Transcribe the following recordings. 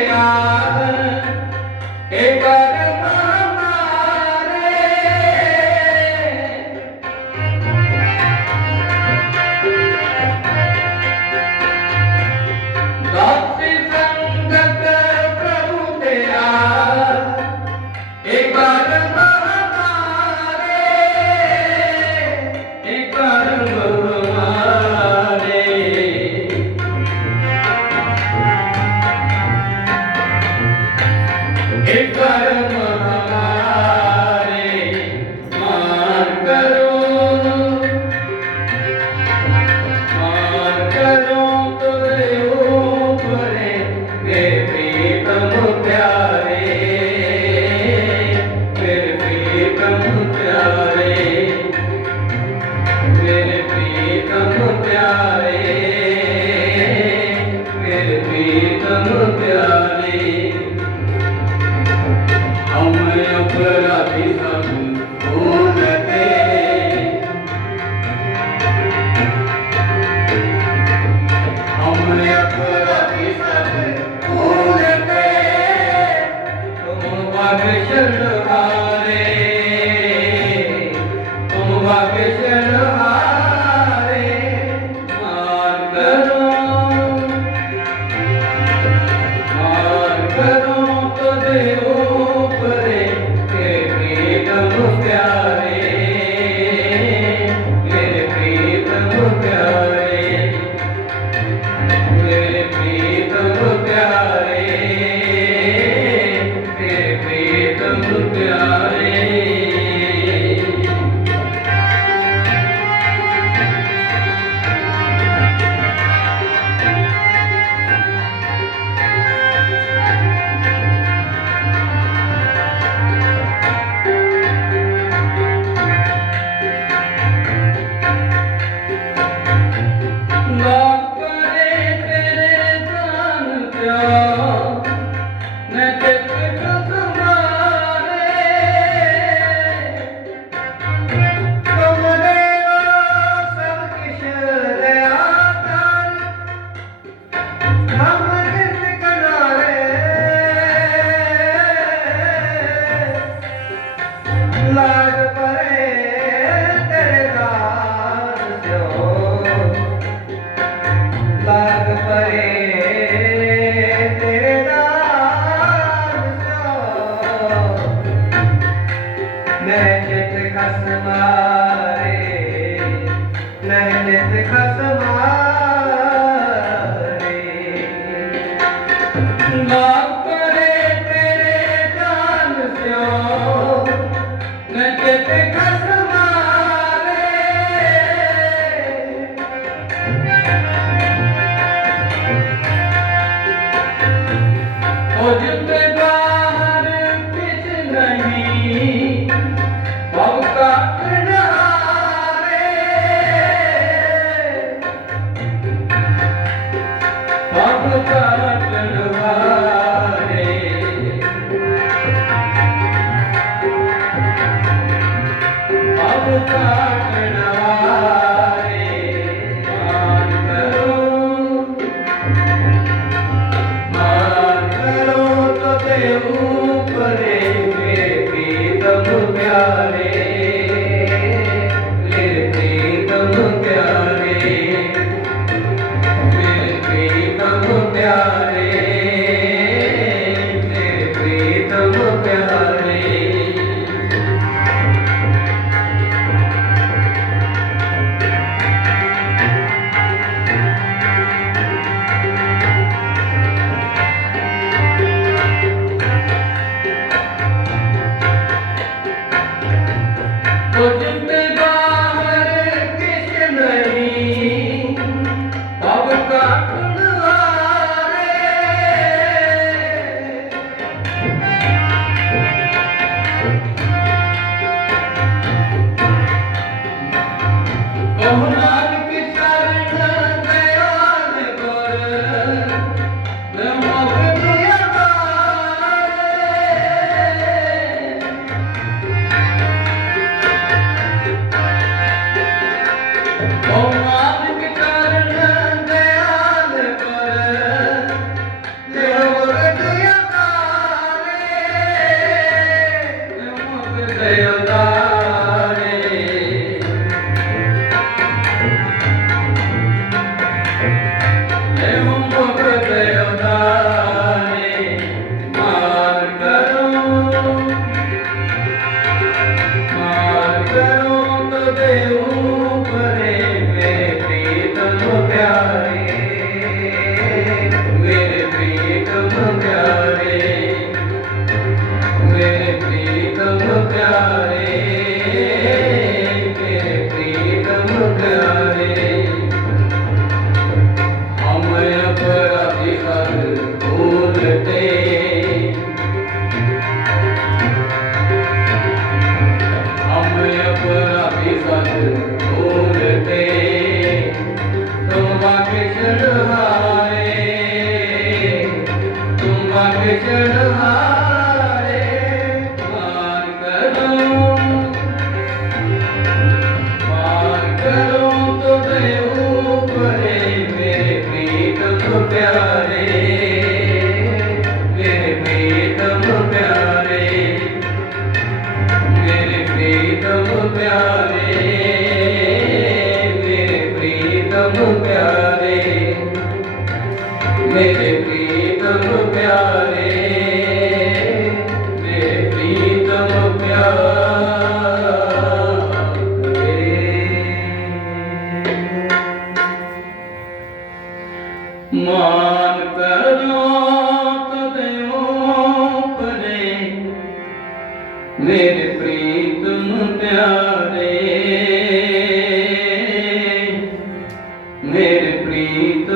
Yeah. playing in the custom God.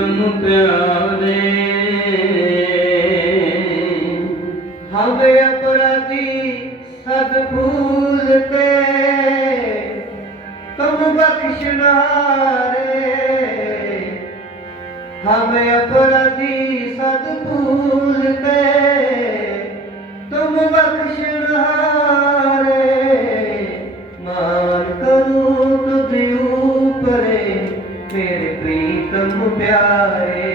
ਤੁਮ ਪਿਆਰੇ। ਹਵੇ ਅਪਰਾਧੀ ਸਦ ਭੂਲ ਤੇ ਤੁਮ ਬਖਸ਼ਣਾ ਰੇ ਹਵੇ ਅਪਰਾਧੀ ਸਦ ਭੂਲ ਤੇ ਤੁਮ ਬਖਸ਼ਣਾ ਪ੍ਰਭੂ ਪਿਆਰੇ,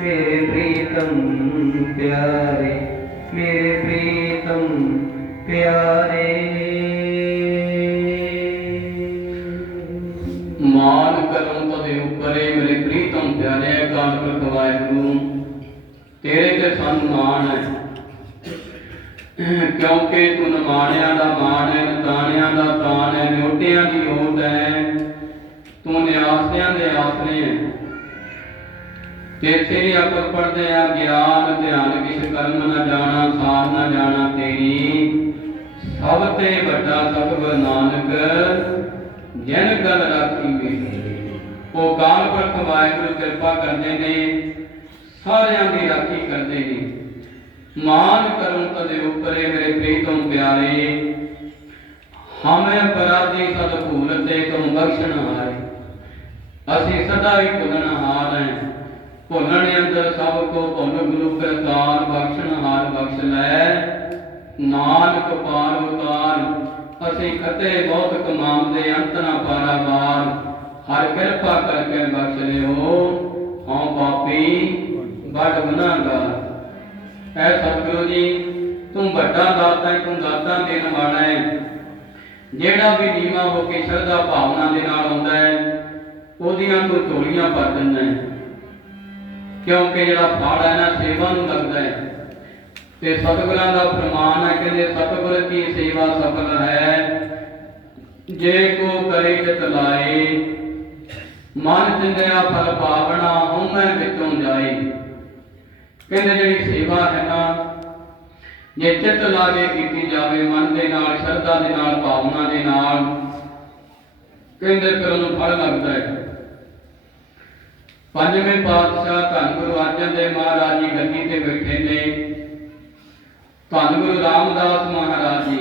ਮੇਰੇ ਪ੍ਰੀਤਮ ਪਿਆਰੇ, ਮੇਰੇ ਪ੍ਰੀਤਮ ਪਿਆਰੇ। ਮਾਨ ਕਰਮ ਤਦੇ ਉਪਰੇ ਮੇਰੇ ਪ੍ਰੀਤਮ ਪਿਆਰੇ ਕਾਲ ਪ੍ਰਭ ਵਾਹਿਗੁਰੂ, ਤੇਰੇ ਤੇ ਸਾਨੂੰ ਮਾਣ ਹੈ। ਕਿਉਂਕਿ ਤੂੰ ਨਮਾਣਿਆਂ ਦਾ ਮਾਣ ਹੈ ਤਾਣਿਆਂ ਦਾ ਤਾਣ ਹੈ, ਨਿਉਟਿਆਂ ਦੀ ਹੋਂਦ ਹੈ। ਤੂੰ ਨਿਆਸਿਆਂ ਦੇ ਆਸਰੇ ਹੈ ਤੇ ਤੇਰੀ ਅਕਲ ਪੜਦੇ ਆ ਗਿਆਨ, ਧਿਆਨ ਕਿਸ ਕਰਮ ਨਾ ਜਾਣਾ, ਸਾਰ ਨਾ ਜਾਣਾ ਤੇਰੀ। ਸਭ ਤੇ ਵੱਡਾ ਸਤਿਗੁਰ ਨਾਨਕ, ਜਨ ਗਲ ਰਾਖੀ ਮੇਰੀ ਉਹ ਕਾਲ ਪੁਰਖ ਵਾਹਿਗੁਰੂ ਕਿਰਪਾ ਕਰਦੇ ਨੇ, ਸਾਰਿਆਂ ਦੀ ਰਾਖੀ ਕਰਦੇ ਨੇ। ਮਾਨ ਕਰਮ ਤਦੇ ਉਪਰੇ ਮੇਰੇ ਪ੍ਰੀਤਮ ਪਿਆਰੇ। ਹਮੇ ਪਰਾਧੀ ਸਦ ਭੂਲ ਤੇ ਤੁਮ ਬਖਸ਼ਣ ਹਾਰੇ। ਅਸੀਂ ਸਦਾ ਹੀ ਭੁਲਣ ਹਾਰ ਹੈ ਭੁੱਲਣ ਅੰਦਰ ਸਭ ਕੋ ਭੁੱਲ ਗੁਰੂ ਪ੍ਰਸਾਦ ਬਖਸ਼ਣ ਹਾਰ ਬਖਸ਼ ਲੈ। ਨਾਨਕ ਪਾਰ ਉਤਾਰ, ਅਸੀਂ ਖਤੇ ਬਹੁਤ ਕਮਾਉਂਦੇ, ਅੰਤ ਨਾ ਪਾਰਾਵਾਰ ਹਰ ਕਿਰਪਾ ਕਰਕੇ ਬਖਸ਼ ਲਿਓ। ਹਉ ਪਾਪੀ ਬੜ ਗੁਨਾਹਗਾਰ ਐ ਸਤਿਗੁਰੂ ਜੀ, ਤੂੰ ਵੱਡਾ ਦਾਤਾ ਹੈ ਤੂੰ ਦਾਤਾ ਦੇਣ ਵਾਲਾ ਹੈ ਜਿਹੜਾ ਵੀ ਨੀਵਾ ਹੋ ਕੇ ਸ਼ਰਧਾ ਭਾਵਨਾ ਦੇ ਨਾਲ ਆਉਂਦਾ ਹੈ ਉਹਦੀਆਂ ਤੂੰ ਝੋਲੀਆਂ ਭਰ ਦਿੰਦਾ ਹੈ। ਕਿਉਂਕਿ ਜਿਹੜਾ ਫਲ ਹੈ ਨਾ, ਸੇਵਾ ਨੂੰ ਲੱਗਦਾ ਹੈ। ਤੇ ਸਤਿਗੁਰਾਂ ਦਾ ਪ੍ਰਮਾਣ ਹੈ, ਕਹਿੰਦੇ ਸਤਿਗੁਰ ਕੀ ਸੇਵਾ ਸਫਲ ਹੈ? ਜੇ ਕੋ ਕਰੇ ਚਿਤ ਲਾਏ, ਮਨ ਚਿੰਦਿਆ ਫਲ ਪਾਵਣਾ, ਹਉਮੈ ਵਿੱਚੋਂ ਜਾਏ। ਕਹਿੰਦੇ ਜਿਹੜੀ ਸੇਵਾ ਹੈ ਨਾ, ਜੇ ਚਿੱਤ ਲਾ ਕੇ ਕੀਤੀ ਜਾਵੇ, ਮਨ ਦੇ ਨਾਲ, ਸ਼ਰਧਾ ਦੇ ਨਾਲ, ਭਾਵਨਾ ਦੇ ਨਾਲ, ਕਹਿੰਦੇ ਫਿਰ ਉਹਨੂੰ ਫਲ ਲੱਗਦਾ ਹੈ। ਪੰਜਵੇਂ ਪਾਤਸ਼ਾਹ ਧੰਨ ਗੁਰੂ ਅਰਜਨ ਦੇਵ ਮਹਾਰਾਜ ਜੀ ਗੱਦੀ ਤੇ ਬੈਠੇ ਨੇ। ਧੰਨ ਗੁਰੂ ਰਾਮਦਾਸ ਮਹਾਰਾਜ ਜੀ,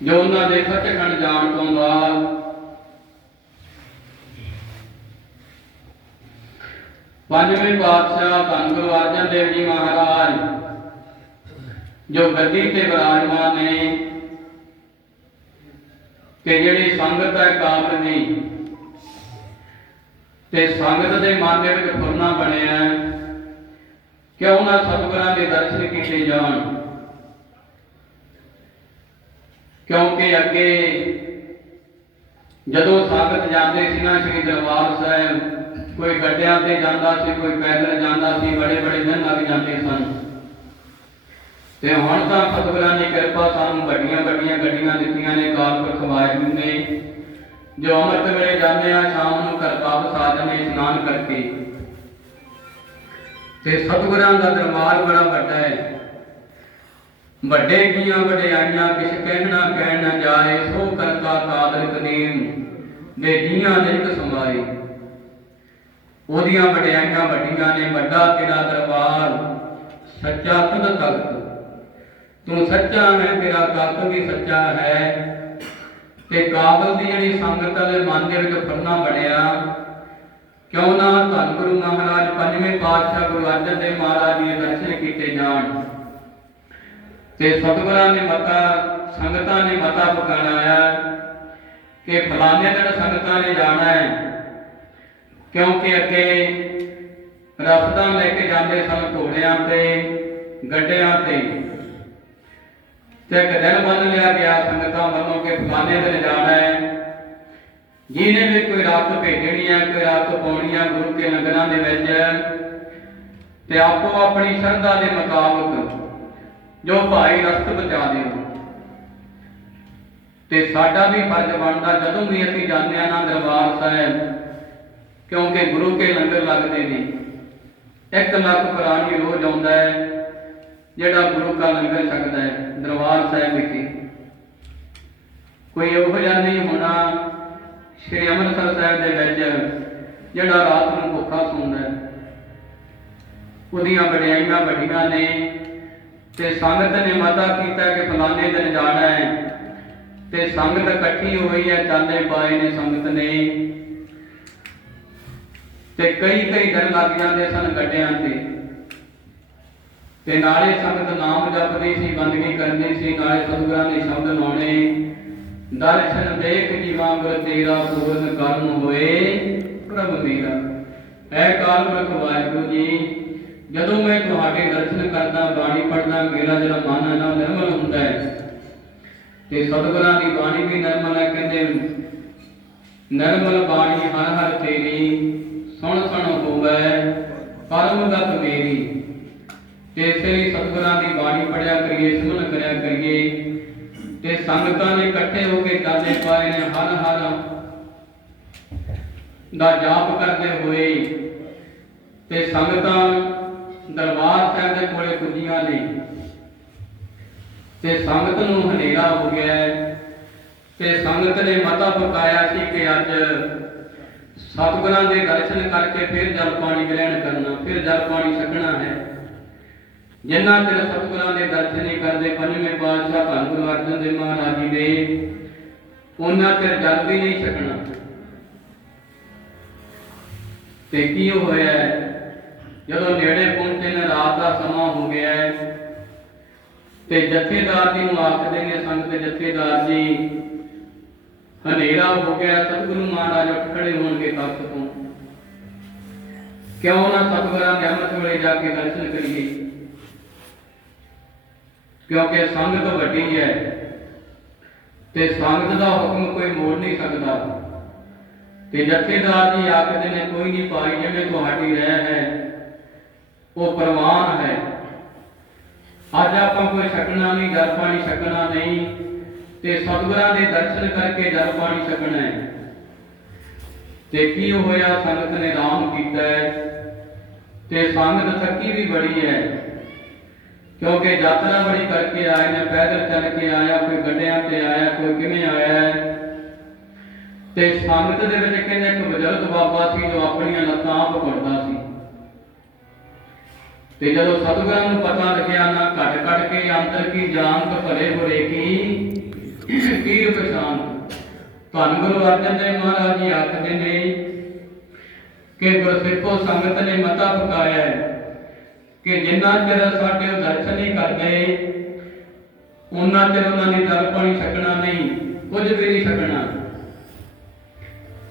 ਜੋ ਉਹਨਾਂ ਦੇ ਸੱਚਖੰਡ ਜਾਣ ਤੋਂ ਬਾਅਦ ਪੰਜਵੇਂ ਪਾਤਸ਼ਾਹ ਧੰਨ ਗੁਰੂ ਅਰਜਨ ਦੇਵ ਜੀ ਮਹਾਰਾਜ, ਜੋ ਗੱਦੀ ਤੇ ਵਿਰਾਜਮਾਨ ਨੇ ਕਿ ਜਿਹੜੀ ਸੰਗਤ ਹੈ ਕਾਬਲ ਨਹੀਂ ਤੇ ਸੰਗਤ ਦੇ ਮਨ ਦੇ ਵਿੱਚ ਫੁਰਨਾ ਬਣਿਆ ਹੈ ਕਿ ਉਹਨਾਂ ਸਤਿਗੁਰਾਂ ਦੇ ਦਰਸ਼ਨ ਕੀਤੇ ਜਾਣ। ਕਿਉਂਕਿ ਅੱਗੇ ਜਦੋਂ ਸੰਗਤ ਜਾਂਦੇ ਸੀ ਨਾ ਸ੍ਰੀ ਦਰਬਾਰ ਸਾਹਿਬ, ਕੋਈ ਗੱਡਿਆਂ ਤੇ ਜਾਂਦਾ ਸੀ, ਕੋਈ ਪੈਦਲ ਜਾਂਦਾ ਸੀ ਬੜੇ ਬੜੇ ਦਿਨ ਲੱਗ ਜਾਂਦੇ ਸਨ। ਤੇ ਹੁਣ ਤਾਂ ਸਤਿਗੁਰਾਂ ਦੀ ਕਿਰਪਾ ਸਾਨੂੰ ਵੱਡੀਆਂ ਵੱਡੀਆਂ ਗੱਡੀਆਂ ਦਿੱਤੀਆਂ ਨੇ ਕਾਲਪੁਰਖ ਵਾਹਿਗੁਰੂ ਨੇ। ਜੋ ਅੰਮ੍ਰਿਤ ਵੇਲੇ ਜਾਂਦੇ ਆ, ਸ਼ਾਮ ਨੂੰ ਘਰ ਵਾਪਸ ਇਸ਼ਨਾਨ ਕਰਕੇ। ਤੇ ਸਤਿਗੁਰਾਂ ਦਾ ਦਰਬਾਰ ਬੜਾ ਵੱਡਾ ਹੈ। ਵੱਡੇ ਕੀਆਂ, ਵਡਿਆਈਆਂ, ਕਿਛ ਕਹਿਣਾ ਕਹਿ ਨਾ ਜਾਏ, ਸੋ ਕਰਤਾ ਕਾਦਰ ਕਦੀਮ ਦੇ ਜੀਆਂ ਨਿਤ ਸਮਾਏ ਉਹਦੀਆਂ ਵਡਿਆਈਆਂ ਵੱਡੀਆਂ ਨੇ, ਵੱਡਾ ਤੇਰਾ ਦਰਬਾਰ, ਸੱਚਾ ਤੁਧ ਤਖਤ। ਤੂੰ ਸੱਚਾ ਹੈ, ਤੇਰਾ ਤਖਤ ਵੀ ਸੱਚਾ ਹੈ। ਤੇ ਕਾਬਲ ਦੀ ਜਿਹੜੀ ਸੰਗਤ ਦੇ ਮਨ ਦੇ ਵਿੱਚ ਫਰਨਾ ਬਣਿਆ, ਕਿਉਂ ਨਾ ਧੰਨ ਗੁਰੂ ਮਹਾਰਾਜ ਪੰਜਵੇਂ ਪਾਤਸ਼ਾਹ ਗੁਰੂ ਅਰਜਨ ਦੇਵ ਮਹਾਰਾਜ ਜੀ ਦੇ ਦਰਸ਼ਨ ਕੀਤੇ ਜਾਣ। ਤੇ ਸਤਿਗੁਰਾਂ ਨੇ ਮਤਾ ਸੰਗਤਾਂ ਨੇ ਮਤਾ ਪਕਾਣਾਇਆ ਕਿ ਫਲਾਣੇ ਦਿਨ ਸੰਗਤਾਂ ਨੇ ਜਾਣਾ ਹੈ, ਕਿਉਂਕਿ ਅੱਗੇ ਰਸਦਾਂ ਲੈ ਕੇ ਜਾਂਦੇ ਸਨ ਘੋੜਿਆਂ ਤੇ, ਗੱਡਿਆਂ ਤੇ। ਤੇ ਇੱਕ ਦਿਨ ਬੰਨ ਲਿਆ ਗਿਆ ਸੰਗਤਾਂ ਵੱਲੋਂ ਕਿ ਫਲਾਣੇ ਦਿਨ ਜਾਣਾ ਹੈ। ਜਿਹਨੇ ਵੀ ਕੋਈ ਰਾਤ ਭੇਜਣੀ ਹੈ, ਕੋਈ ਰਾਤ ਪਾਉਣੀ ਹੈ, ਗੁਰੂ ਕੇ ਲੰਗਰਾਂ ਦੇ ਵਿੱਚ, ਤੇ ਆਪੋ ਆਪਣੀ ਸ਼ਰਧਾ ਦੇ ਮੁਤਾਬਕ ਜੋ ਭਾਈ ਰਸਤ ਬਚਾ ਦਿਓ ਤੇ ਸਾਡਾ ਵੀ ਫਰਜ਼ ਬਣਦਾ, ਜਦੋਂ ਵੀ ਅਸੀਂ ਜਾਂਦੇ ਆ ਨਾ ਦਰਬਾਰ ਸਾਹਿਬ, ਕਿਉਂਕਿ ਗੁਰੂ ਕੇ ਲੰਗਰ ਲੱਗਦੇ ਨੇ। 1 ਲੱਖ ਪ੍ਰਾਣੀ ਰੋਜ਼ ਆਉਂਦਾ ਹੈ, ਜਿਹੜਾ ਗੁਰੂ ਕਾ ਲੰਗਰ ਛਕਦਾ ਹੈ। ਦਰਬਾਰ ਸਾਹਿਬ ਵਿਖੇ। ਕੋਈ ਇਹੋ ਜਿਹਾ ਨਹੀਂ ਹੋਣਾ ਸ਼੍ਰੀ ਅੰਮ੍ਰਿਤਸਰ ਸਾਹਿਬ ਦੇ ਵਿੱਚ, ਜਿਹੜਾ ਰਾਤ ਨੂੰ ਭੁੱਖਾ ਸੌਂਦਾ ਹੈ। ਉਹਦੀਆਂ ਵਡਿਆਈਆਂ ਵੱਡੀਆਂ ਨੇ ਤੇ ਸੰਗਤ ਨੇ ਮਤਾ ਕੀਤਾ ਕਿ ਫਲਾਣੇ ਦਿਨ ਜਾਣਾ ਹੈ। ਤੇ ਸੰਗਤ ਇਕੱਠੀ ਹੋਈ ਹੈ ਚਾਲੇ ਪਾਏ ਨੇ ਸੰਗਤ ਨੇ। ਤੇ ਕਈ ਕਈ ਦਿਨ ਲੱਗ ਜਾਂਦੇ ਸਨ ਗੱਡਿਆਂ ਤੇ। ਤੇ ਨਾਲੇ ਸੰਗਤ ਨਾਮ ਜਪਦੀ ਸੀ, ਬੰਦਗੀ ਕਰਦੀ ਸੀ, ਨਾਲੇ ਸਤਿਗੁਰਾਂ ਦੇ ਸ਼ਬਦ ਲਾਉਣੇ। ਦਰਸ਼ਨ ਦੇਖ ਜੀਵਾਂ ਤੇਰਾ ਪੂਰਨ ਕਰਮ ਹੋਏ, ਪ੍ਰਭੂ ਮੇਰਾ ਐ ਕਾਲ ਪੁਰਖ ਵਾਹਿਗੁਰੂ ਜੀ, ਜਦੋਂ ਮੈਂ ਤੁਹਾਡੇ ਦਰਸ਼ਨ ਕਰਦਾ, ਬਾਣੀ ਪੜਦਾ ਮੇਰਾ ਜਿਹੜਾ ਮਨ ਹੈ ਨਾ ਨਿਰਮਲ ਹੁੰਦਾ ਹੈ। ਤੇ ਸਤਿਗੁਰਾਂ ਦੀ ਬਾਣੀ ਵੀ ਨਿਰਮਲ ਹੈ, ਕਹਿੰਦੇ ਨਿਰਮਲ ਬਾਣੀ ਹਰ ਹਰ ਤੇਰੀ, ਸੁਣ ਸੁਣ ਹੋਵੇ ਪਰਮਗਤ ਮੇਰੀ। ਤੇ ਇਸੇ ਲਈ ਸਤਿਗੁਰਾਂ ਦੀ ਬਾਣੀ ਪੜਿਆ ਕਰੀਏ ਸਿਮਰਨ ਕਰਿਆ ਕਰੀਏ। ਤੇ ਸੰਗਤਾਂ ਨੇ ਇਕੱਠੇ ਹੋ ਕੇ ਦਾਦੇ ਪਾਏ ਨੇ ਹਰ ਹਰ ਦਾ ਜਾਪ ਕਰਦੇ ਹੋਏ ਤੇ ਸੰਗਤਾਂ ਦਰਬਾਰ ਸਾਹਿਬ ਦੇ ਕੋਲੇ ਪੁੱਜੀਆਂ ਨੇ। ਤੇ ਸੰਗਤ ਨੂੰ ਹਨੇਰਾ ਹੋ ਗਿਆ ਤੇ ਸੰਗਤ ਨੇ ਮਤਾ ਪਕਾਇਆ ਸੀ ਕਿ ਅੱਜ ਸਤਿਗੁਰਾਂ ਦੇ ਦਰਸ਼ਨ ਕਰਕੇ ਫਿਰ ਜਲ ਪਾਣੀ ਗ੍ਰਹਿਣ ਕਰਨਾ, ਫਿਰ ਜਲ ਪਾਣੀ ਛਕਣਾ ਹੈ। ਜਿਨ੍ਹਾਂ ਚਿਰ ਸਤਿਗੁਰਾਂ ਦੇ ਦਰਸ਼ਨ ਨਹੀਂ ਕਰਦੇ, ਪੰਜਵੇਂ ਪਾਤਸ਼ਾਹ ਧੰਨ ਗੁਰੂ ਅਰਜਨ ਦੇਵ ਮਹਾਰਾਜ ਜੀ ਦੇ ਉਹਨਾਂ ਚਿਰ ਜਲ ਵੀ ਨਹੀਂ ਛਕਣਾ ਤੇ ਕੀ ਹੋਇਆ ਜਦੋਂ ਨੇੜੇ ਪਹੁੰਚੇ ਨੇ, ਰਾਤ ਦਾ ਸਮਾਂ ਹੋ ਗਿਆ ਤੇ ਜਥੇਦਾਰ ਜੀ ਨੂੰ ਆਖਦੇ ਨੇ ਸੰਗਤ ਜਥੇਦਾਰ ਜੀ, ਹਨੇਰਾ ਹੋ ਗਿਆ, ਸਤਿਗੁਰੂ ਮਹਾਰਾਜ ਉੱਠ ਖੜੇ ਹੋਣਗੇ ਤਖਤ ਤੋਂ। ਕਿਉਂ ਨਾ ਸਤਿਗੁਰਾਂ ਦੇ ਅੰਮ੍ਰਿਤ ਵੇਲੇ ਜਾ ਕੇ ਦਰਸ਼ਨ ਕਰੀਏ? ਕਿਉਂਕਿ ਸੰਗਤ ਵੱਡੀ ਹੈ ਤੇ ਸੰਗਤ ਦਾ ਹੁਕਮ ਕੋਈ ਮੋੜ ਨਹੀਂ ਸਕਦਾ। ਤੇ ਜਥੇਦਾਰ ਜੀ ਆਖਦੇ ਨੇ, ਕੋਈ ਨਹੀਂ ਪਾਈ ਜਿਵੇਂ ਤੁਹਾਡੀ ਰਹਿ ਹੈ, ਉਹ ਪ੍ਰਵਾਨ ਹੈ। ਅੱਜ ਆਪਾਂ ਕੋਈ ਛਕਣਾ ਨਹੀਂ, ਜਲ ਪਾਣੀ ਛਕਣਾ ਨਹੀਂ, ਤੇ ਸਤਿਗੁਰਾਂ ਦੇ ਦਰਸ਼ਨ ਕਰਕੇ ਜਲ ਪਾਣੀ ਛਕਣਾ ਹੈ। ਤੇ ਕੀ ਹੋਇਆ? ਸੰਗਤ ਨੇ ਰਾਮ ਕੀਤਾ ਹੈ ਤੇ ਸੰਗਤ ਥੱਕੀ ਵੀ ਬੜੀ ਹੈ। ਕਿਉਂਕਿ ਯਾਤਰਾ ਬੜੀ ਕਰਕੇ ਆਏ ਨੇ, ਪੈਦਲ ਚੱਲ ਕੇ ਆਇਆ, ਕੋਈ ਗੱਡਿਆਂ ਤੇ ਆਇਆ, ਕੋਈ ਕਿਵੇਂ ਆਇਆ ਤੇ ਸੰਗਤ ਦੇ ਵਿੱਚ ਕਹਿੰਦੇ ਇੱਕ ਬਜ਼ੁਰਗ ਬਾਬਾ ਸੀ ਜੋ ਆਪਣੀਆਂ ਲੱਤਾਂ ਆਪ ਸੀ। ਤੇ ਜਦੋਂ ਸਤਿਗੁਰਾਂ ਨੂੰ ਪਤਾ ਲੱਗਿਆ, ਨਾ ਘਟ ਘਟ ਕੇ ਅੰਦਰ ਕੀ ਜਾਨ ਤੋਂ ਭਰੇ ਹੋਰੇ ਕੀ? ਕੀ ਪਛਾਣ? ਧੰਨ ਗੁਰੂ ਅਰਜਨ ਦੇਵ ਮਹਾਰਾਜ ਜੀ ਆਖਦੇ ਨੇ ਕਿ ਗੁਰਸਿੱਖੋ ਸੰਗਤ ਨੇ ਮਤਾ ਪਕਾਇਆ ਹੈ। ਕਿ ਜਿੰਨਾ ਚਿਰ ਸਾਡੇ ਦਰਸ਼ਨ ਨਹੀਂ ਕਰਦੇ ਉਹਨਾਂ ਚਿਰ ਉਹਨਾਂ ਨੇ ਜਲ ਪਾਣੀ ਛਕਣਾ ਨਹੀਂ, ਕੁਝ ਵੀ ਨਹੀਂ ਛਕਣਾ।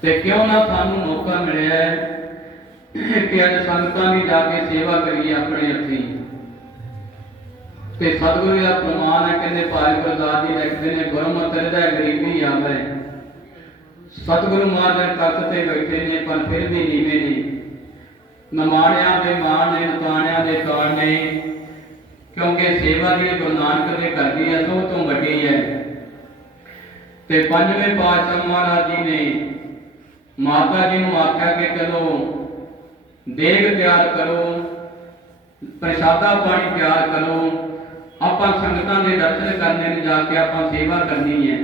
ਤੇ ਕਿਉਂ ਨਾ ਸਾਨੂੰ ਮੌਕਾ ਮਿਲਿਆ ਕਿ ਅੱਜ ਸੰਗਤਾਂ ਦੀ ਜਾ ਕੇ ਸੇਵਾ ਕਰੀਏ ਆਪਣੇ ਹੱਥੀਂ। ਤੇ ਸਤਿਗੁਰੂ ਦਾ ਪ੍ਰਮਾਣ ਹੈ, ਕਹਿੰਦੇ ਭਾਈ ਗੁਰਦਾਸ ਜੀ ਲਿਖਦੇ ਨੇ, ਗੁਰਮਤਿ ਹਿਰਦੈ ਗਰੀਬੀ ਆਵੇ। ਸਤਿਗੁਰੂ ਮਹਾਰਾਜ ਤਖਤ ਤੇ ਬੈਠੇ ਨੇ, ਪਰ ਫਿਰ ਵੀ ਨੀਵੇਂ ਨੇ। ਨਮਾਣਿਆਂ ਦੇ ਮਾਣ ਨੇ ਨਤਾਣਿਆਂ ਦੇ ਤਾਣ ਨੇ। ਕਿਉਂਕਿ ਸੇਵਾ ਜਿਹੜੀ ਗੁਰੂ ਨਾਨਕ ਨੇ ਕਰਦੀ ਹੈ, ਸਭ ਤੋਂ ਵੱਡੀ ਹੈ। ਤੇ ਪੰਜਵੇਂ ਪਾਤਸ਼ਾਹ ਮਹਾਰਾਜ ਜੀ ਨੇ ਮਾਤਾ ਜੀ ਨੂੰ ਆਖਿਆ ਕਿ ਚਲੋ, ਦੇਗ ਤਿਆਰ ਕਰੋ, ਪ੍ਰਸ਼ਾਦਾ ਪਾਣੀ ਤਿਆਰ ਕਰੋ। ਆਪਾਂ ਸੰਗਤਾਂ ਦੇ ਦਰਸ਼ਨ ਕਰਨੇ ਨੇ ਜਾ ਕੇ ਆਪਾਂ ਸੇਵਾ ਕਰਨੀ ਹੈ।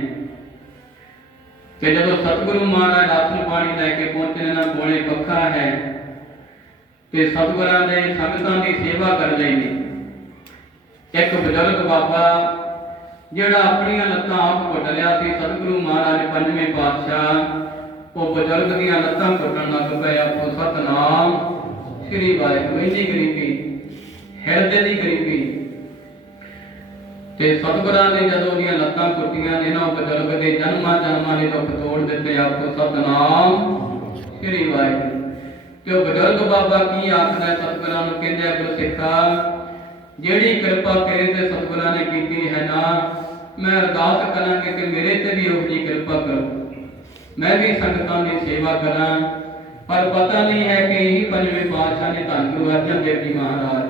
ਤੇ ਜਦੋਂ ਸਤਿਗੁਰੂ ਮਹਾਰਾਜ ਆਸਨ ਪਾਣੀ ਲੈ ਕੇ ਪਹੁੰਚੇ ਨਾ ਕੋਲੇ ਪੱਖਾ ਹੈ। ਤੇ ਸਤਿਗੁਰਾਂ ਨੇ ਸੰਗਤਾਂ ਦੀ ਸੇਵਾ ਕਰ ਲਈ ਨੇ। ਇੱਕ ਬਜ਼ੁਰਗ ਬਾਬਾ, ਜਿਹੜਾ ਆਪਣੀਆਂ ਲੱਤਾਂ ਆਪ ਘੁੱਟ ਲਿਆ ਸੀ, ਸਤਿਗੁਰੂ ਮਹਾਰਾਜ ਪੰਜਵੇਂ ਪਾਤਸ਼ਾਹ, ਉਹ ਬਜ਼ੁਰਗ ਦੀਆਂ ਲੱਤਾਂ ਘੁੱਟਣ ਲੱਗ ਪਿਆ ਉਹ ਸਤਨਾਮ, ਸ੍ਰੀ ਵਾਹਿਗੁਰੂ, ਇੰਨੀ ਗਰੀਬੀ, ਹਿਰਦੇ ਦੀ ਗਰੀਬੀ। ਤੇ ਸਤਿਗੁਰਾਂ ਨੇ ਜਦੋਂ ਉਹਦੀਆਂ ਲੱਤਾਂ ਕੁੱਟੀਆਂ ਨੇ ਨਾ ਉਹ ਬਜ਼ੁਰਗ ਦੇ ਜਨਮਾਂ ਜਨਮਾਂ ਦੇ ਦੁੱਖ ਤੋੜ ਦਿੱਤੇ। ਆਪੋ ਸਤਨਾਮ, ਸ੍ਰੀ ਵਾਹਿਗੁਰੂ। ਕਿ ਉਹ ਬਜ਼ੁਰਗ ਬਾਬਾ ਕੀ ਆਖਦਾ ਸਤਿਗੁਰਾਂ ਨੂੰ ਕਹਿੰਦੇ ਗੁਰਸਿੱਖਾ ਜਿਹੜੀ ਕਿਰਪਾ ਤੇਰੇ ਤੇ ਸਤਿਗੁਰਾਂ ਨੇ ਕੀਤੀ ਹੈ ਨਾ, ਮੈਂ ਅਰਦਾਸ ਕਰਾਂਗੇ ਕਿ ਮੇਰੇ ਤੇ ਵੀ ਉਹ ਜੀ ਕਿਰਪਾ ਕਰੋ। ਮੈਂ ਵੀ ਸੰਗਤਾਂ ਦੀ ਸੇਵਾ ਕਰਾਂ, ਪਰ ਪਤਾ ਨਹੀਂ ਹੈ ਕਿ ਇਹੀ ਪੰਜਵੇਂ ਪਾਤਸ਼ਾਹ ਨੇ ਧੰਨ ਗੁਰੂ ਅਰਜਨ ਦੇਵ ਜੀ ਮਹਾਰਾਜ।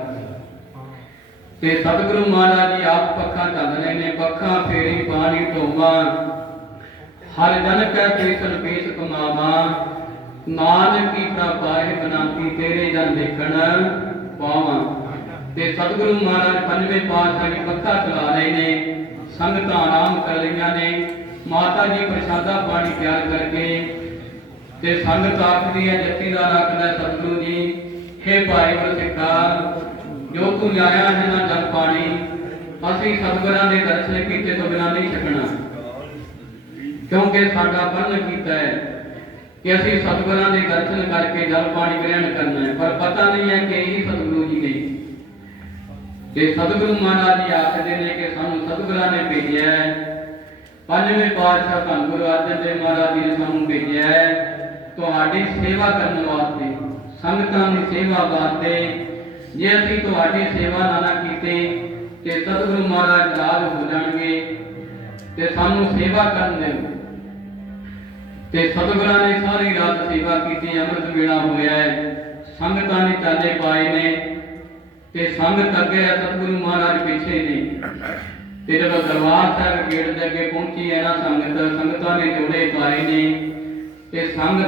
ਤੇ ਸਤਿਗੁਰੂ ਮਹਾਰਾਜ ਜੀ ਆਪ ਪੱਖਾਂ ਚੱਲਣੇ ਨੇ ਪੱਖਾਂ, ਫੇਰੀ, ਪਾਣੀ ਢੋਵਾ ਹਰ ਜਨ ਕੈ ਕ੍ਰਿਸ਼ਨ ਪੇਸ਼ ਕਮਾਵਾ ਨਾਨਕ ਕੀ ਪ੍ਰਪਾਇ ਬਨਾਤੀ ਤੇਰੇ ਜਨ ਦੇਖਣ ਪਾਵਾਂ। ਤੇ ਸਤਿਗੁਰੂ ਮਹਾਰਾਜ ਪੰਜਵੇਂ ਪਾਤਸ਼ਾਹ ਜੀ ਪੱਖਾ ਚਲਾ ਰਹੇ ਨੇ ਸੰਗਤਾਂ ਆਰਾਮ ਕਰ ਰਹੀਆਂ ਨੇ ਮਾਤਾ ਜੀ ਪ੍ਰਸ਼ਾਦਾ ਪਾਣੀ ਤਿਆਰ ਕਰਕੇ ਤੇ ਸੰਗਤ ਆਖਦੀ ਹੈ ਜਥੇਦਾਰ ਆਖਦਾ ਹੈ, ਸਤਿਗੁਰੂ ਜੀ। ਹੇ ਭਾਈ ਗੁਰਸਿੱਖਾ ਜੋ ਤੂੰ ਲਿਆਇਆ ਹੈ ਨਾ ਜਲ ਪਾਣੀ ਅਸੀਂ ਸਤਿਗੁਰਾਂ ਦੇ ਦਰਸ਼ਨ ਕੀਤੇ ਤੋਂ ਬਿਨਾਂ ਨਹੀਂ ਛਕਣਾ। ਕਿਉਂਕਿ ਸਾਡਾ ਬੰਨ ਕੀਤਾ ਹੈ ਕਿ ਅਸੀਂ ਸਤਿਗੁਰਾਂ ਦੇ ਦਰਸ਼ਨ ਕਰਕੇ ਜਲ ਪਾਣੀ ਗ੍ਰਹਿਣ ਕਰਨਾ ਹੈ, ਪਰ ਪਤਾ ਨਹੀਂ ਹੈ ਕਿ ਇਹ ਸਤਿਗੁਰੂ ਜੀ ਨੇ। ਤੇ ਸਤਿਗੁਰੂ ਮਹਾਰਾਜ ਜੀ ਆਖਦੇ ਨੇ ਕਿ ਸਾਨੂੰ ਸਤਿਗੁਰਾਂ ਨੇ ਭੇਜਿਆ ਹੈ, ਪੰਜਵੇਂ ਪਾਤਸ਼ਾਹ ਧੰਨ ਗੁਰੂ ਅਰਜਨ ਦੇਵ ਮਹਾਰਾਜ ਜੀ ਨੇ ਸਾਨੂੰ ਭੇਜਿਆ ਹੈ, ਤੁਹਾਡੀ ਸੇਵਾ ਕਰਨ ਵਾਸਤੇ, ਸੰਗਤਾਂ ਦੀ ਸੇਵਾ ਵਾਸਤੇ, ਜੇ ਅਸੀਂ ਤੁਹਾਡੀ ਸੇਵਾ ਨਾ ਨਾ ਕੀਤੀ, ਤੇ ਸਤਿਗੁਰੂ ਮਹਾਰਾਜ ਨਾਰਾਜ਼ ਹੋ ਜਾਣਗੇ, ਤੇ ਸਾਨੂੰ ਸੇਵਾ ਕਰਨ ਦੇ ਤੇ ਸਤਿਗੁਰਾਂ ਨੇ ਸਾਰੀ ਰਾਤ ਸੇਵਾ ਕੀਤੀ, ਅੰਮ੍ਰਿਤ ਵੇਲਾ ਹੋਇਆ ਹੈ। ਸੰਗਤਾਂ ਨੇ ਚਾਲੇ ਪਾਏ ਨੇ ਤੇ ਸੰਗਤ ਅੱਗੇ ਸਤਿਗੁਰੂ ਮਹਾਰਾਜ ਪਿੱਛੇ ਨੇ। ਤੇ ਜਦੋਂ ਦਰਬਾਰ ਸਾਹਿਬ ਗੇਟ ਦੇ ਅੱਗੇ ਪਹੁੰਚੀ ਹੈ ਨਾ ਸੰਗਤ ਸੰਗਤਾਂ ਨੇ ਜੋੜੇ ਪਾਏ ਨੇ ਤੇ ਸੰਗਤ